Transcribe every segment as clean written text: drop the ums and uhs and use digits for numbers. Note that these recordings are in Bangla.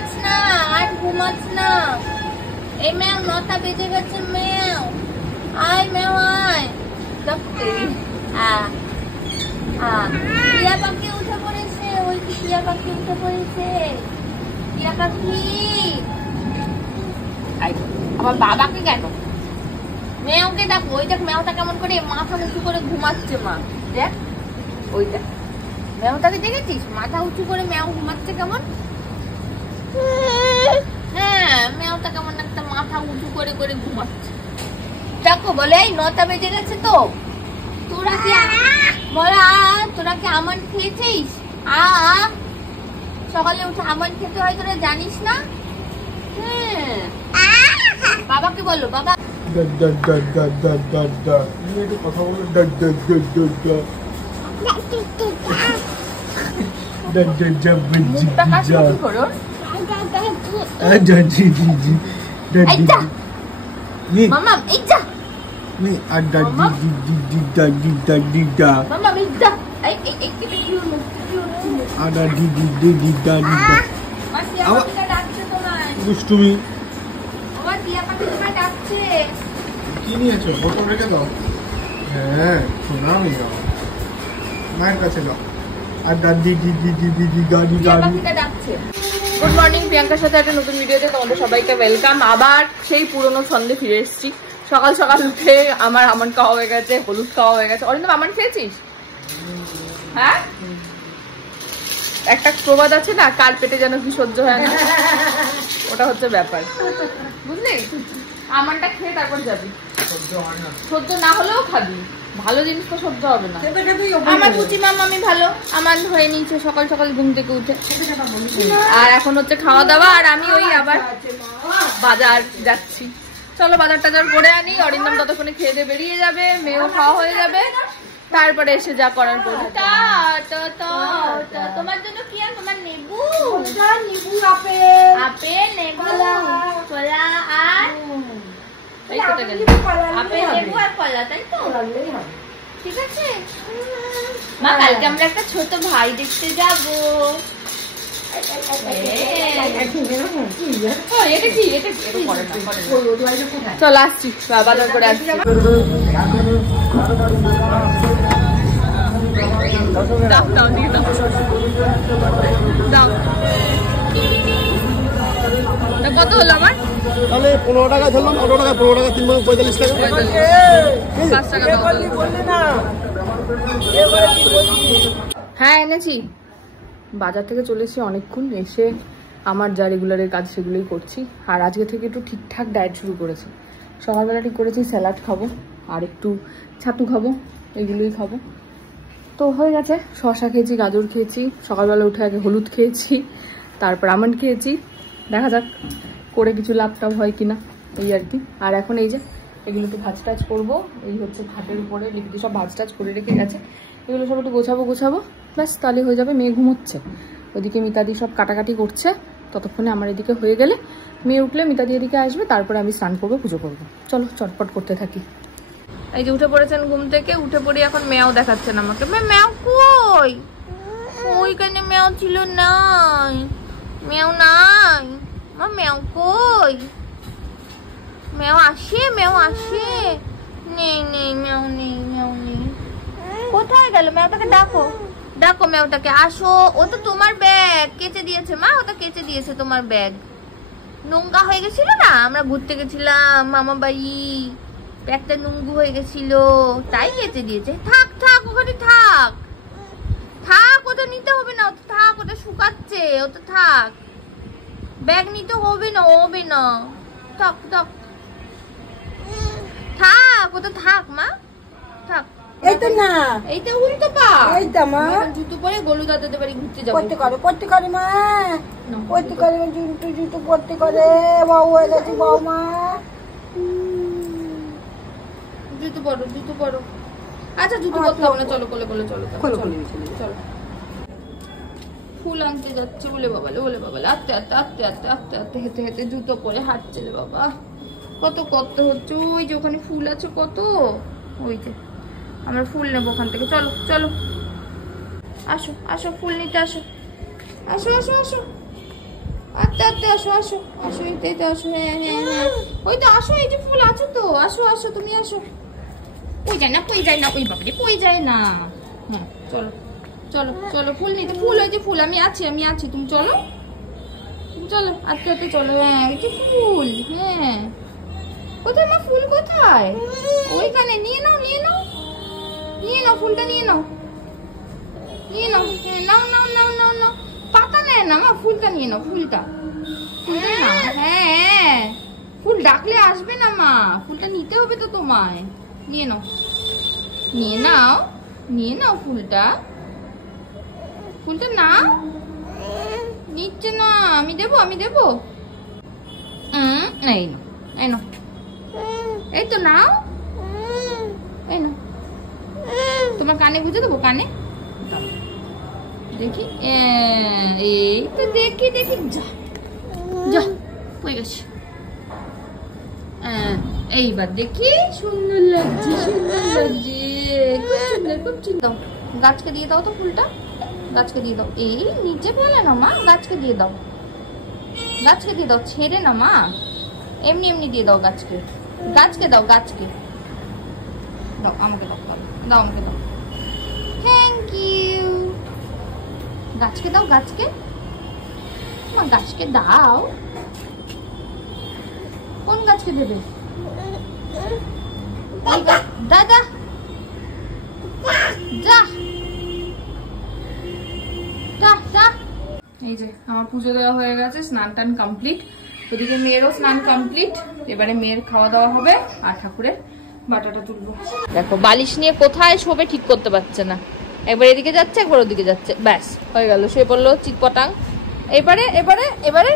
ঘুমাস না, আর ঘুমাস না। এই ম্যাও 9টা বেজে গেছে। ম্যাও আয়, ম্যাও আয়। টিয়া পাখি উঠে পড়েছে। ওই কি টিয়া পাখি উঠে পড়েছে। টিয়া পাখি আবার বাবাকে কেন? মেয়েকে দেখ, ওই দেখ মেয়েটা কেমন করে মাথা উঁচু করে ঘুমাচ্ছে। মা দেখ, ওই দেখ মেয়েটাকে দেখেছিস? মাথা উঁচু করে মেয়ে ঘুমাচ্ছে কেমন। হ্যাঁ, মেয়েটা কেমন একটা মাথা উঁচু করে করে ঘুমাচ্ছে। দেখো বলে 9টা বেজে গেছে তো। তোরা কি বলা, তোরা কি আমন্ড খেয়েছিস? সকালে উঠে আমন্ড খেতে হয়, তোরা জানিস না? বাবাকে বলো, বাবা কথা বলো। মামা এই যা, দুষ্টুমি ডাকছে। কি নিয়েছো? ফটো রেখে দাও। হ্যাঁ শোনা আমি যাও, মায়ের কাছে যাও। আর দাদি দিদি দিদি গাড়ি গাড়ি ডাকছে। গুড মর্নিং, প্রিয়াঙ্কার সাথে একটা নতুন ভিডিওতে তোমাদের সবাইকে ওয়েলকাম। আবার সেই পুরনো ছন্দে ফিরে এসেছি। সকাল সকাল উঠে আমার আমন্ড খাওয়া হয়ে গেছে, হলুদ খাওয়া হয়ে গেছে। অরিন্দম আমন্ড খেয়েছিস? হ্যাঁ, একটা প্রবাদ আছে না, কার পেটে যেন কি সহ্য হয় না, ওটা হচ্ছে ব্যাপার, বুঝলি? আমন্ডটা খেয়ে তারপর যাবি। সহ্য না হলেও খাবি, ভালো জিনিস তো সহ্য হবে না। আমার পুচি মামা আমি ভালো আমন্ড হয়ে নিয়েছে সকাল সকাল ঘুম থেকে উঠে। আর এখন হচ্ছে খাওয়া দাওয়া, আর আমি ওই আবার বাজার যাচ্ছি। চলো বাজার টাজার করে আনি। অরিন্দম ততক্ষণে খেয়ে দিয়ে বেরিয়ে যাবে, মেয়েও খাওয়া হয়ে যাবে, তারপরে এসে যা করার করবো। তোমার জন্য কি আর, তোমার নেবু আপেল নেবু কলা আর আপেল নেবু আর কলা, তাই তো? ঠিক আছে মা, কালকে আমরা একটা ছোট ভাই দেখতে যাবো। চল আসছি, বাজার করে আসছি। কত হলো আমার? তাহলে 15 টাকা ধরলাম। 15 টাকা 15 টাকা 3 মানে 45 টাকা। 5 টাকা। হ্যাঁ এনেছি। বাজার থেকে চলে এসেছি অনেকক্ষণ, এসে আমার যা রেগুলারের কাজ সেগুলোই করছি। আর আজকে থেকে একটু ঠিকঠাক ডায়েট শুরু করেছি। সকালবেলা ঠিক করেছি স্যালাড খাবো আর একটু ছাতু খাবো, এগুলোই খাবো। তো হয়ে গেছে, শসা খেয়েছি, গাজর খেয়েছি, সকালবেলা উঠে আগে হলুদ খেয়েছি, তারপর আমন্ড খেয়েছি। দেখা যাক করে কিছু লাভ টাভ হয় কিনা, এই আর কি। আর এখন এই যে এগুলো একটু ভাজ টাজ করবো। এই হচ্ছে ভাতের উপরে লিখতে সব ভাজ টাজ করে রেখে গেছে, এগুলো সব একটু গোছাবো ব্যাস, তাহলে হয়ে যাবে। মেয়ে ঘুমোচ্ছে, ওইদিকে মিতাদি সব কাটাকাটি করছে। ততক্ষণে আমার এদিকে হয়ে গেলে, মেয়ে উঠলে মিতাদি এদিকে আসবে, তারপরে আমি স্নান করবো, পুজো করবো। চলো চটপট করতে থাকি। এই যে উঠে পড়েছেন ঘুম থেকে, উঠে পড়ে এখন মেয়াও দেখাচ্ছেন আমাকে। মেয়াও কই? ওইখানে মেয়াও ছিল, নাই মেয়াও নাই। মা মেয়াও কই? মেয়াও আসে, মেয়াও আসে? নেই নেই, মেয়াও নেই, মেয়াও নেই। কোথায় গেল? মেয়াওটাকে ডাকো, ডাকো মেয়াওটাকে, আসো। ও তো তোমার ব্যাগ কেচে দিয়েছে মা, ওটা কেচে দিয়েছে তোমার ব্যাগ। নোংরা হয়ে গেছিল না, আমরা ঘুরতে গেছিলাম মামা বাড়ি, ব্যাগটা নোংরা হয়ে গেছিল, তাই কেচে দিয়েছে। থাক থাক, ওখানে থাক থাক, ওটা নিতে হবে না, ওটা থাক, ওটা শুকাচ্ছে, ওটা থাক। ব্যাগ নিতে হবে না, হবে না, থাক থাক থাক, ওটা থাক মা, থাক। এইটা না, এইটা উল্টো পা, এইটা মা জুতো পরে গলু দাদাদের বাড়ি ঘুরতে যাবো। পড়তে করে মা, পড়তে করে জুতো পড়তে করে। বাবু হয়ে গেছে বৌমা, জুতো পরো। আচ্ছা জুতো পরতে হবে না, চলো কোলে কোলে চলো, চলো। ফুল আনতে যাচ্ছে বলে বাবালে, আস্তে আস্তে আস্তে আস্তে আস্তে আস্তে হেঁটে হেঁটে জুতো পরে হাঁটছে রে বাবা। কত কত হচ্ছে, ওই যে ওখানে ফুল আছে কত, ওই যে আমরা ফুল নেবো ওখান থেকে। চলো চলো, আসো আসো, ফুল নিতে আসো, আসো আসো আসো। আচ্ছা আচ্ছা, আসো আসো আসো, এই তো আসো। হ্যাঁ হ্যাঁ হ্যাঁ, ওই তো আসো, এই যে ফুল আছো তো, আসো আসো, তুমি আসো। পই যায় না, পই যায় না, ওই বাবারে পই যায় না। হ্যাঁ চলো চলো চলো, ফুল নিতে, ফুল ওই যে ফুল, আমি আছি, তুমি চলো চলো, আস্তে আস্তে চলো। হ্যাঁ ওই যে ফুল, হ্যাঁ কোথায় মা, ফুল কোথায়? ওইখানে, নিয়ে নাও নিয়ে নাও নিয়ে নাও, ফুলটা নিয়ে নাও নিয়ে নাও। হ্যাঁ নাও নাও নাও নাও নাও, পাতা নেয় না মা, ফুলটা নিয়ে নাও, ফুলটা নাও। হ্যাঁ ফুল ডাকলে আসবে না মা, ফুলটা নিতে হবে তো তোমায়। নিয়ে নাও নিয়ে নাও নিয়ে নাও, ফুলটা ফুলটা নাও। নিচ্ছে না, আমি দেবো এই নাও এই নাও, এই তো নাও, এই নাও, তোমার কানে গুঁজে দেবো, কানে দেখি, এই তো দেখি দেখি, যা যা হয়ে গেছে। এইবার দেখি, সুন্দর লাগছে সুন্দর লাগছে, খুব সুন্দর খুব সুন্দর। গাছকে দিয়ে দাও তো ফুলটা, গাছকে দিয়ে দাও। এই নিচে ফেলে না মা, গাছকে দিয়ে দাও, গাছকে দিয়ে দাও, ছেড়ে না মা, এমনি এমনি দিয়ে দাও গাছকে, গাছকে দাও, গাছকে দাও, আমাকে দাও, দাও আমাকে দাও। Thank you. গাছকে দাও, গাছকে মা, গাছকে দাও। কোন গাছকে দেবে? দাদা যা যা যা। এই যে আমার পুজো দেওয়া হয়ে গেছে, স্নান টান কমপ্লিট, ওদিকে মেয়েরও স্নান কমপ্লিট। এবারে মেয়ের খাওয়া দাওয়া হবে আর ঠাকুরের বাটাটা তুলবো। দেখো বালিশ নিয়ে কোথায় শোবে ঠিক করতে পারছে না, একবার এদিকে যাচ্ছে একবার ওদিকে যাচ্ছে, ব্যাস হয়ে গেল, শুয়ে পড়লো চিৎপটাং। এবারে এবারে এবারে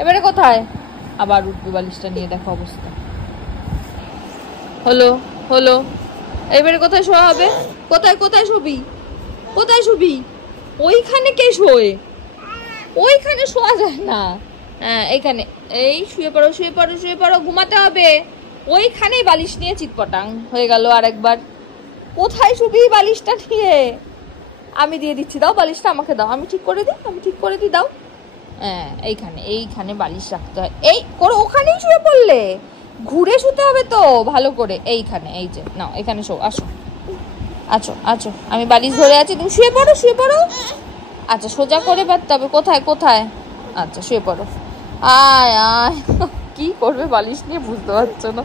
এবারে কোথায় আবার উঠবে বালিশটা নিয়ে, দেখো অবস্থা। হলো হলো, এবারে কোথায় শোয়া হবে? কোথায় কোথায় শুবি, কোথায় শুবি? ওইখানে কে শোয়? ওইখানে শোয়া যায় না। হ্যাঁ এইখানে, এই শুয়ে পড়ো শুয়ে পড়ো শুয়ে পড়ো, ঘুমাতে হবে। ওইখানেই বালিশ নিয়ে চিৎপটাং হয়ে গেল। আর একবার কোথায় শুবি বালিশটা নিয়ে? আমি দিয়ে দিচ্ছি, দাও বালিশটা আমাকে দাও, আমি ঠিক করে দিই, আমি ঠিক করে দিই, দাও। হ্যাঁ এইখানে এইখানে বালিশ রাখতে হয়, এই করো, ওখানেই শুয়ে পড়লে ঘুরে শুতে হবে তো ভালো করে। এইখানে, এই যে নাও, এখানে শো, আসো আছো আছো, আমি বালিশ ধরে আছি, তুমি শুয়ে পড়ো শুয়ে পড়ো। আচ্ছা সোজা করে পারতে হবে, কোথায় কোথায়? আচ্ছা শুয়ে পড়ো, আয় আয়। কি করবে বালিশ নিয়ে বুঝতে পারছো না।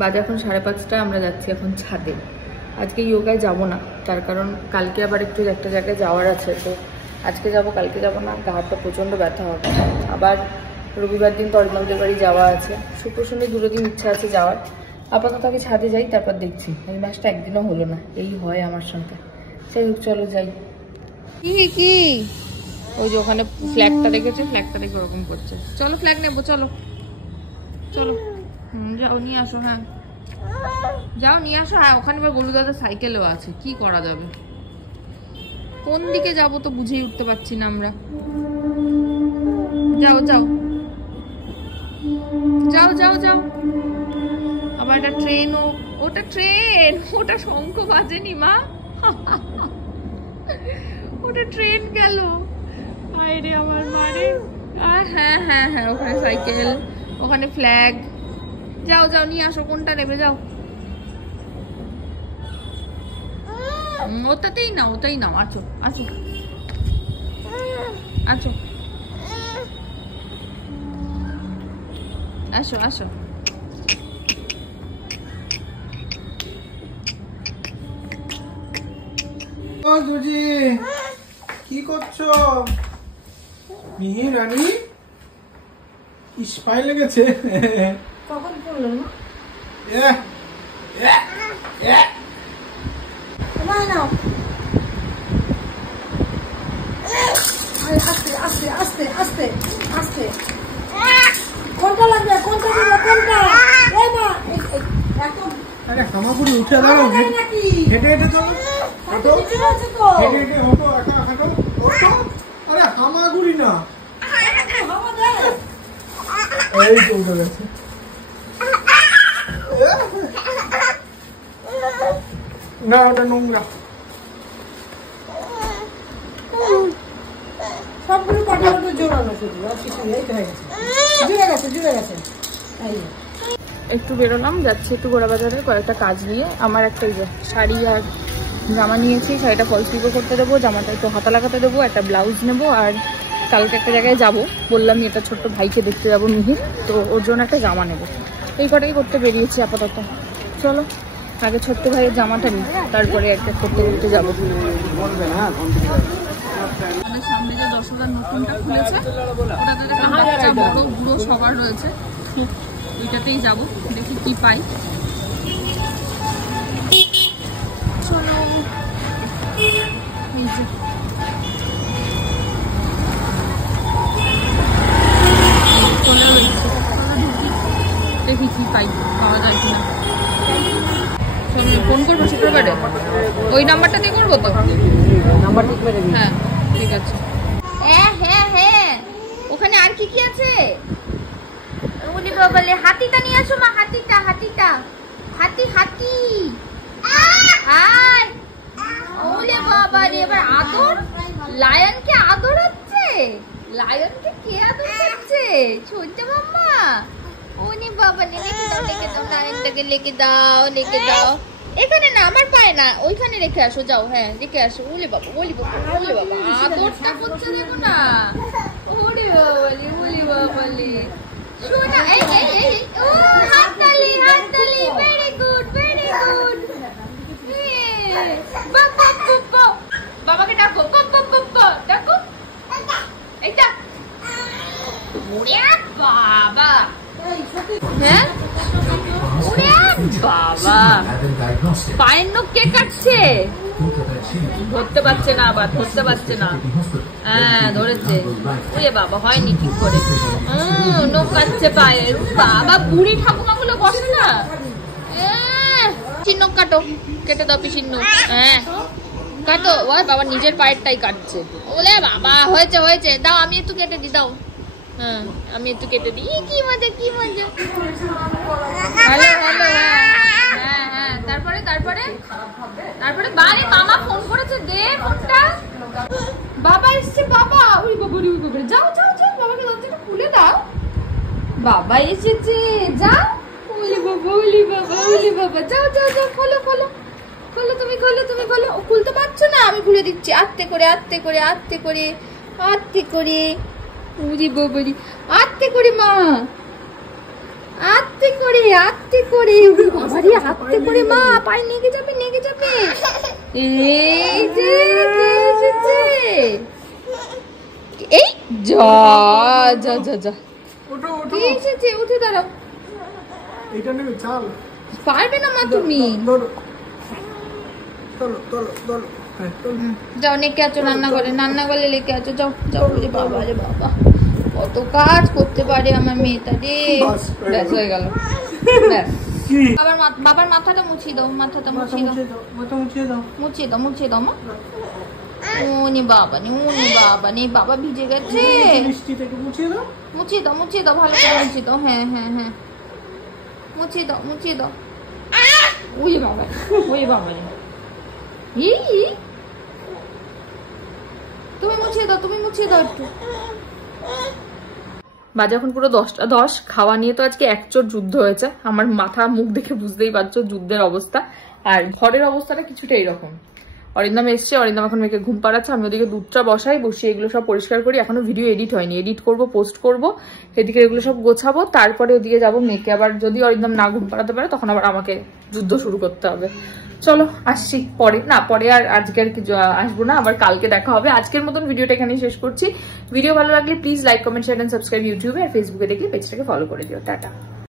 বাজে এখন 5:30, আমরা যাচ্ছি এখন ছাদে। আজকে যোগায় যাব না, তার কারণ কালকে আবার একটু একটা জায়গায় যাওয়ার আছে, তো আজকে যাব কালকে যাব না, গা হাতটা প্রচণ্ড ব্যথা হবে। আবার রবিবার দিন তরিমালদের বাড়ি যাওয়া আছে, শুক্র শনি 2 দিন ইচ্ছা আছে যাওয়ার। আপাতত আগে ছাদে যাই, তারপর দেখছি। এই মাসটা একদিনও হলো না, এই হয় আমার সঙ্গে। যাই হোক চলো যাই। কি কি ওই যে ওখানে ফ্ল্যাগটা রেখেছে, ফ্ল্যাগটা রেখে ওরকম করছে। চলো ফ্ল্যাগ নেবো, চলো চলো। যাও নিয়ে আসো, হ্যাঁ যাও নিয়ে আসো। হ্যাঁ ওখানে এবার গরু দাদার সাইকেলও আছে, কি করা যাবে? কোন দিকে যাবো তো বুঝেই উঠতে পারছি না আমরা। যাও যাও যাও যাও যাও। আবার একটা ট্রেনও, ওটা ট্রেন, ওটা শঙ্খ বাজেনি মা, ওটা ট্রেন গেল। আরে আমার মারে। হ্যাঁ হ্যাঁ হ্যাঁ, ওখানে সাইকেল, ওখানে ফ্ল্যাগ। যাও যাও নিয়ে আসো, কোনটা নেবে যাও। ওটাতেই নাও, ওটাই নাও, আছো আছো আছো আসো আসো। ও দুজি কি করছো? মিহি রানী ইস পায়ে লেগেছে। কখন পড়লো না? নাও আস্তে আস্তে আস্তে আস্তে আস্তে। কোনটা লাগবে, কোনটা দিবে, কোনটা? এই না এত। আরে হামাগুড়ি উঠে দাঁড়াও, নাকি হেঁটে হেঁটে চলো, হাঁটো হেঁটে হেঁটে, হাঁটো একা হাঁটো, ওঠো। আরে হামাগুড়ি না, এই তো উঠে গেছে। না ওটা নোংরা। সবগুলো পাঠাবো জোড়ানো শুধু আর কিছু এই তো হয়ে গেছে, জুড়ে গেছে। একটু বেরোলাম, যাচ্ছি একটু গোড়া বাজারে কয়েকটা কাজ নিয়ে। আমার একটা শাড়ি আর জামা নিয়েছি, শাড়িটা ফল স্লিভও করতে দেবো, জামাটা একটু হাতা লাগাতে দেবো, একটা ব্লাউজ নেবো, আর কালকে একটা জায়গায় যাবো, বললাম এটা ছোট্ট ভাইকে দেখতে যাবো মিহির, তো ওর জন্য একটা জামা নেবো। এই কটাই করতে বেরিয়েছি আপাতত। চলো আগে ছোট্ট ভাইয়ের জামাটা নিই, তারপরে একটা করতে করতে যাবো। আমাদের সামনে যে দশটার নতুনটা খুলেছে, ওটাতে বাচ্চা বড় বুড়ো সবার রয়েছে, ওইটাতেই যাবো, দেখি কি পাই। চলো দেখি কি পাই, পাওয়া যায় কিনা। ফোন করবো শুক্রবারে, ওই নাম্বারটা দিয়ে করবো তো? হ্যাঁ ঠিক আছে। হ্যাঁ হ্যাঁ হ্যাঁ, ওখানে আর কি কি আছে? ওলি বাবালে, হাতিটা নিয়ে আসো মা, হাতিটা হাতিটা, হাতি হাতি। আয় ওলে বাবা রে, এবার আদর, লায়নকে আদর হচ্ছে, লায়নকে কে আদর করছে? ছোট মাম্মা। ওনি বাবা রে, লেকে দাও লায়নটাকে, লেকে দাও। এখানে না, আমার পায় না, ওইখানে রেখে আসো, যাও। হ্যাঁ রেখে আসো। ওলে বাবা আদরটা করছে, দেখো না। ওরে বাবালে শোনা, এই ও হাততালি, ভেরি গুড। বাবাকে ডাকো, ডাকো এইটা। ওরে বাবা, হ্যাঁ ওরে বাবা, পায়ের নখ কে কাটছে? ধরতে পারছে না, আবার ধরতে পারছে না। হ্যাঁ ধরেছে। ওরে বাবা, হয়নি ঠিক করে। নখ কাটছে পায়ের। বাবা, বুড়ি ঠাকুমা গুলো বসে না। পিসির নখ কাটো, কেটে দাও পিসির নখ। হ্যাঁ কাটো। বাবা নিজের পায়েরটাই কাটছে। ওলে বাবা, হয়েছে, দাও আমি একটু কেটে দিই, দাও। হ্যাঁ আমি একটু কেটে দিই। কি মজা। হ্যালো। হ্যাঁ তারপরে বারে মামা ফোন করেছে, দে ফোনটা। বাবা এসছে, বাবা। ওই বাবা, যাও বাবাকে দরজাটা খুলে দাও। বাবা এসেছে, যাও। ওলি বাবা, যাও, খোলো তুমি, খোলো। ও খুলতে পারছো না, আমি খুলে দিচ্ছি। আস্তে করে। উরি বাবারি, আস্তে করে মা, আস্তে করে। উরি বাবারি, আস্তে করে মা, পায়ে নেগে যাবে। এই যে কে এসেছে? এই যা। কে এসেছে? উঠে দাঁড়াও। এটা নেবে চাল, পারবে না মা তুমি। যাও লেকে আছো রান্নাঘরে লেকে আছো, যাও। রে বাবা, কত কাজ করতে পারে আমার মেয়েটা রে। ব্যাস হয়ে গেল। বাবার মাথাটা মুছিয়ে দাও, মুছিয়ে দাও মা। ওনি বাবা নে, বাবা ভিজে গেছে। মুছিয়ে দাও, ভালো করে মুছিয়ে দাও। হ্যাঁ মুছিয়ে দাও। ওই বাবা রে, তুমি মুছিয়ে দাও একটু। বাজে এখন পুরো 10টা 10। খাওয়া নিয়ে তো আজকে একচোট যুদ্ধ হয়েছে। আমার মাথা মুখ দেখে বুঝতেই পারছো যুদ্ধের অবস্থা। আর ঘরের অবস্থাটা কিছুটা এইরকম। অরিন্দম এসছে, অরিন্দম এখন মেয়েকে ঘুম পাড়াচ্ছে, আমি ওদিকে দুধটা বসিয়ে এগুলো সব পরিষ্কার করি। এখনো ভিডিও এডিট হয়নি, এডিট করব, পোস্ট করব, এদিকে এগুলো সব গোছাবো, তারপরে ওদিকে যাবো মেয়েকে আবার, যদি অরিন্দম না ঘুম পাড়াতে পারে তখন আবার আমাকে যুদ্ধ শুরু করতে হবে। চলো আসছি পরে আর আজকে আর কিছু আসবো না, আবার কালকে দেখা হবে। আজকের মতন ভিডিওটা এখানেই শেষ করছি। ভিডিও ভালো লাগলে please like, comment, share and subscribe ইউটিউবে, আর ফেসবুকে দেখলে পেজটাকে ফলো করে দিও। টাটা।